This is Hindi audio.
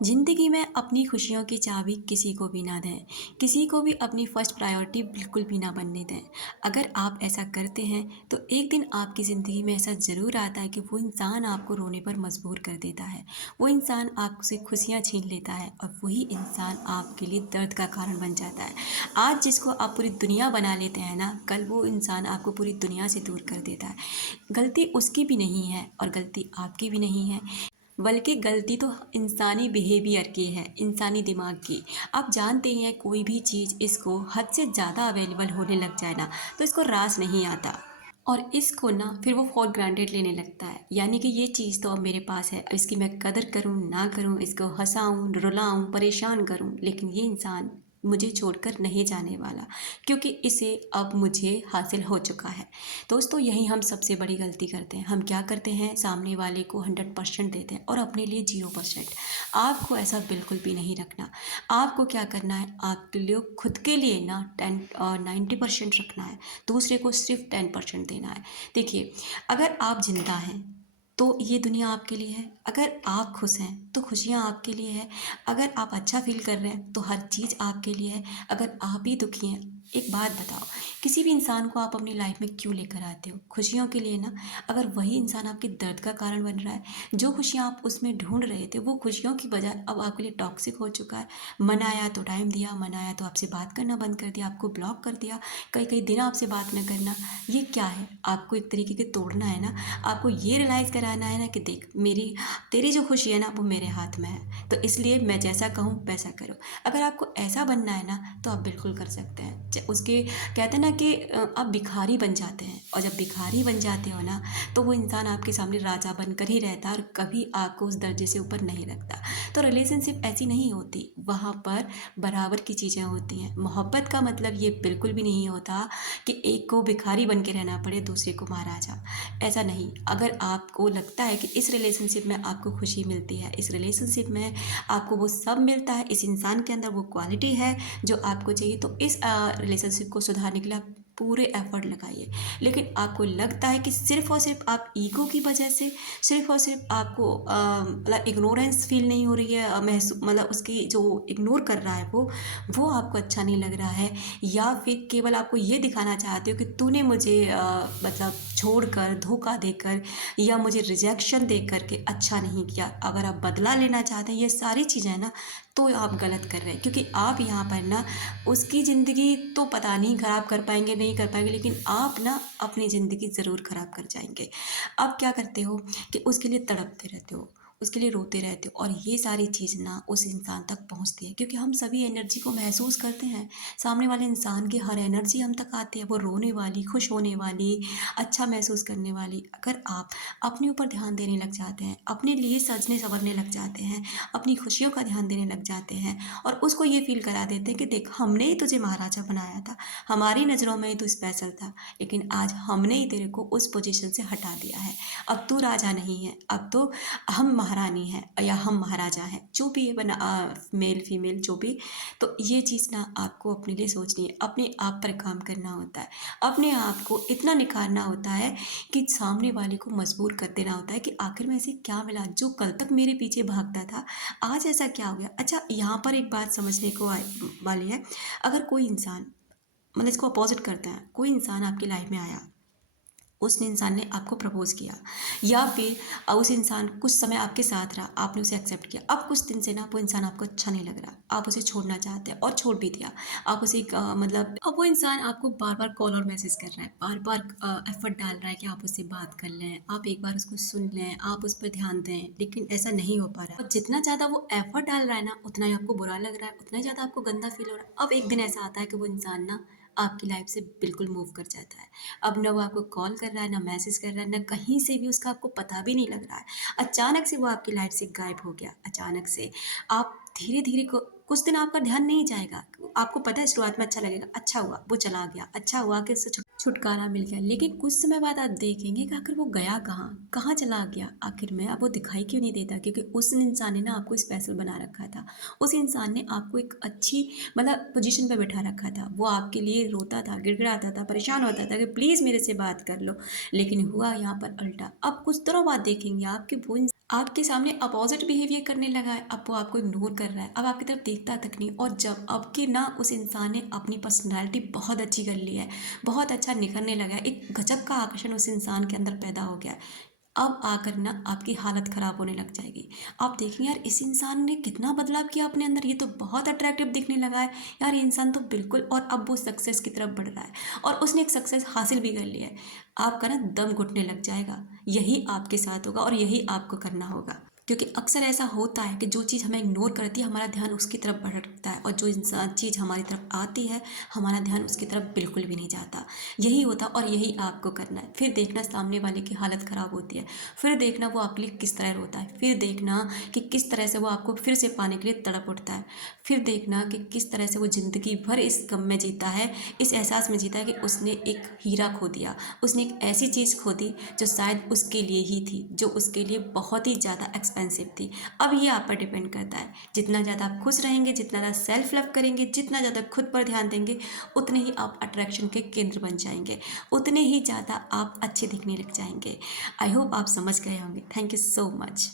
ज़िंदगी में अपनी खुशियों की चाबी किसी को भी ना दें, किसी को भी अपनी फर्स्ट प्रायोरिटी बिल्कुल भी ना बनने दें। अगर आप ऐसा करते हैं, तो एक दिन आपकी ज़िंदगी में ऐसा ज़रूर आता है कि वो इंसान आपको रोने पर मजबूर कर देता है। वो इंसान आपसे खुशियाँ छीन लेता है और वही इंसान आपके लिए दर्द का कारण बन जाता है। आज जिसको आप पूरी दुनिया बना लेते हैं ना, कल वो इंसान आपको पूरी दुनिया से दूर कर देता है। गलती उसकी भी नहीं है और गलती आपकी भी नहीं है। बल्कि गलती तो इंसानी बिहेवियर की है, इंसानी दिमाग की। आप जानते ही हैं, कोई भी चीज़ इसको हद से ज़्यादा अवेलेबल होने लग जाए ना, तो इसको रास नहीं आता और इसको ना फिर वो फॉर ग्रांटेड लेने लगता है। यानी कि ये चीज़ तो अब मेरे पास है, अब इसकी मैं कदर करूँ ना करूँ, इसको हंसाऊँ रुलाऊँ परेशान करूँ, लेकिन ये इंसान मुझे छोड़कर नहीं जाने वाला, क्योंकि इसे अब मुझे हासिल हो चुका है। दोस्तों, यही हम सबसे बड़ी गलती करते हैं। हम क्या करते हैं, सामने वाले को 100% देते हैं और अपने लिए 0%। आपको ऐसा बिल्कुल भी नहीं रखना। आपको क्या करना है, आपके लिए खुद के लिए ना 90% रखना है, दूसरे को सिर्फ 10% देना है। देखिए, अगर आप जिंदा हैं तो ये दुनिया आपके लिए है, अगर आप खुश हैं तो खुशियाँ आपके लिए है, अगर आप अच्छा फील कर रहे हैं तो हर चीज़ आपके लिए है, अगर आप ही दुखी हैं, एक बात बताओ, किसी भी इंसान को आप अपनी लाइफ में क्यों लेकर आते हो? खुशियों के लिए ना। अगर वही इंसान आपके दर्द का कारण बन रहा है, जो खुशियाँ आप उसमें ढूंढ रहे थे वो खुशियों की बजाय अब आपके लिए टॉक्सिक हो चुका है। मन आया तो टाइम दिया, मन आया तो आपसे बात करना बंद कर दिया, आपको ब्लॉक कर दिया, कई कई दिन आपसे बात न करना। ये क्या है? आपको एक तरीके के तोड़ना है ना। आपको ये रियलाइज़ कराना है ना कि देख, मेरी तेरी जो खुशी है ना वो मेरे हाथ में है, तो इसलिए मैं जैसा कहूँ वैसा करो। अगर आपको ऐसा बनना है ना तो आप बिल्कुल कर सकते हैं। उसके कहते हैं ना कि आप भिखारी बन जाते हैं, और जब भिखारी बन जाते हो ना, तो वो इंसान आपके सामने राजा बनकर ही रहता है और कभी आपको उस दर्जे से ऊपर नहीं रखता। तो रिलेशनशिप ऐसी नहीं होती, वहाँ पर बराबर की चीज़ें होती हैं। मोहब्बत का मतलब ये बिल्कुल भी नहीं होता कि एक को भिखारी बन के रहना पड़े, दूसरे को महाराजा। ऐसा नहीं। अगर आपको लगता है कि इस रिलेशनशिप में आपको खुशी मिलती है, इस रिलेशनशिप में आपको वो सब मिलता है, इस इंसान के अंदर वो क्वालिटी है जो आपको चाहिए, तो इस रिलेशनशिप को सुधारने के लिए आप पूरे एफर्ट लगाइए। लेकिन आपको लगता है कि सिर्फ़ और सिर्फ आप ईगो की वजह से, सिर्फ़ और सिर्फ आपको मतलब इग्नोरेंस फ़ील नहीं हो रही है, मतलब उसकी जो इग्नोर कर रहा है वो आपको अच्छा नहीं लग रहा है, या फिर केवल आपको ये दिखाना चाहते हो कि तूने मुझे मतलब छोड़कर, धोखा देकर या मुझे रिजेक्शन दे कर के अच्छा नहीं किया। अगर आप बदला लेना चाहते हैं, ये सारी चीज़ें ना, तो आप गलत कर रहे हैं, क्योंकि आप यहाँ पर ना उसकी ज़िंदगी तो पता नहीं ख़राब कर पाएंगे नहीं कर पाएंगे, लेकिन आप ना अपनी ज़िंदगी ज़रूर ख़राब कर जाएंगे। अब क्या करते हो कि उसके लिए तड़पते रहते हो, उसके लिए रोते रहते हो, और ये सारी चीज़ ना उस इंसान तक पहुँचती है, क्योंकि हम सभी एनर्जी को महसूस करते हैं। सामने वाले इंसान की हर एनर्जी हम तक आती है, वो रोने वाली, खुश होने वाली, अच्छा महसूस करने वाली। अगर आप अपने ऊपर ध्यान देने लग जाते हैं, अपने लिए सजने संवरने लग जाते हैं, अपनी खुशियों का ध्यान देने लग जाते हैं और उसको ये फील करा देते हैं कि देख, हमने ही तुझे महाराजा बनाया था, हमारी नज़रों में ही तू स्पेशल था, लेकिन आज हमने ही तेरे को उस पोजीशन से हटा दिया है। अब तू राजा नहीं है, अब तो हम महारानी हैं या हम महाराजा हैं, जो भी है बना, मेल फीमेल जो भी। तो ये चीज़ ना आपको अपने लिए सोचनी है, अपने आप पर काम करना होता है, अपने आप को इतना निखारना होता है कि सामने वाले को मजबूर कर देना होता है कि आखिर में ऐसे क्या मिला जो कल तक मेरे पीछे भागता था, आज ऐसा क्या हो गया। अच्छा, यहाँ पर एक बात समझने को वाली है। अगर कोई इंसान, मतलब इसको अपोजिट करते हैं, कोई इंसान आपकी लाइफ में आया, उस इंसान ने आपको प्रपोज किया, या फिर उस इंसान कुछ समय आपके साथ रहा, आपने उसे एक्सेप्ट किया, अब कुछ दिन से ना वो इंसान आपको अच्छा नहीं लग रहा, आप उसे छोड़ना चाहते हैं और छोड़ भी दिया। आप उसे मतलब अब वो इंसान आपको बार बार कॉल और मैसेज कर रहा है, बार बार एफर्ट डाल रहा है कि आप उससे बात कर लें, आप एक बार उसको सुन लें, आप उस पर ध्यान दें, लेकिन ऐसा नहीं हो पा रहा है। और जितना ज़्यादा वो एफर्ट डाल रहा है ना, उतना ही आपको बुरा लग रहा है, उतना ही ज़्यादा आपको गंदा फील हो रहा है। अब एक दिन ऐसा आता है कि वो इंसान ना आपकी लाइफ से बिल्कुल मूव कर जाता है। अब ना वो आपको कॉल कर रहा है, ना मैसेज कर रहा है, ना कहीं से भी उसका आपको पता भी नहीं लग रहा है। अचानक से वो आपकी लाइफ से गायब हो गया। अचानक से आप धीरे धीरे को कुछ दिन आपका ध्यान नहीं जाएगा। आपको पता है शुरुआत में अच्छा लगेगा, अच्छा हुआ वो चला गया, अच्छा हुआ कि इससे छुटकारा मिल गया। लेकिन कुछ समय बाद आप देखेंगे कि आखिर वो गया कहाँ, कहाँ चला गया आखिर में, अब वो दिखाई क्यों नहीं देता? क्योंकि उस इंसान ने ना आपको स्पेशल बना रखा था। उस इंसान ने आपको एक अच्छी मतलब पोजीशन पे बैठा रखा था। वो आपके लिए रोता था, गिड़गिड़ाता था, परेशान होता था कि प्लीज़ मेरे से बात कर लो। लेकिन हुआ यहाँ पर उल्टा। अब कुछ दिनों बाद देखेंगे आपके वो आपके सामने अपोजिट बिहेवियर करने लगा है। अब वो आपको इग्नोर कर रहा है, अब आपकी तरफ देखता तक नहीं। और जब अब के ना उस इंसान ने अपनी पर्सनैलिटी बहुत अच्छी कर ली है, बहुत अच्छा निखरने लगा है, एक गजब का आकर्षण उस इंसान के अंदर पैदा हो गया है। अब आकर ना आपकी हालत ख़राब होने लग जाएगी। आप देखेंगे यार इस इंसान ने कितना बदलाव किया अपने अंदर, ये तो बहुत अट्रैक्टिव दिखने लगा है। यार ये इंसान तो बिल्कुल, और अब वो सक्सेस की तरफ बढ़ रहा है और उसने एक सक्सेस हासिल भी कर लिया है। आपका ना दम घुटने लग जाएगा। यही आपके साथ होगा और यही आपको करना होगा। क्योंकि अक्सर ऐसा होता है कि जो चीज़ हमें इग्नोर करती है हमारा ध्यान उसकी तरफ भटकता है, और जो इंसान चीज़ हमारी तरफ आती है हमारा ध्यान उसकी तरफ बिल्कुल भी नहीं जाता। यही होता और यही आपको करना है। फिर देखना सामने वाले की हालत ख़राब होती है, फिर देखना वो आपके लिए किस तरह रोता है, फिर देखना कि किस तरह से वो आपको फिर से पाने के लिए तड़प उठता है, फिर देखना कि किस तरह से वो ज़िंदगी भर इस गम में जीता है, इस एहसास में जीता है कि उसने एक हीरा खो दिया, उसने एक ऐसी चीज़ खो दी जो शायद उसके लिए ही थी, जो उसके लिए बहुत ही ज़्यादा एक्सपेंसिव थी। अब ये आप पर डिपेंड करता है, जितना ज़्यादा आप खुश रहेंगे, जितना ज़्यादा सेल्फ लव करेंगे, जितना ज़्यादा खुद पर ध्यान देंगे, उतने ही आप अट्रैक्शन के केंद्र बन जाएंगे, उतने ही ज़्यादा आप अच्छे दिखने लग जाएंगे। आई होप आप समझ गए होंगे। Thank you so much.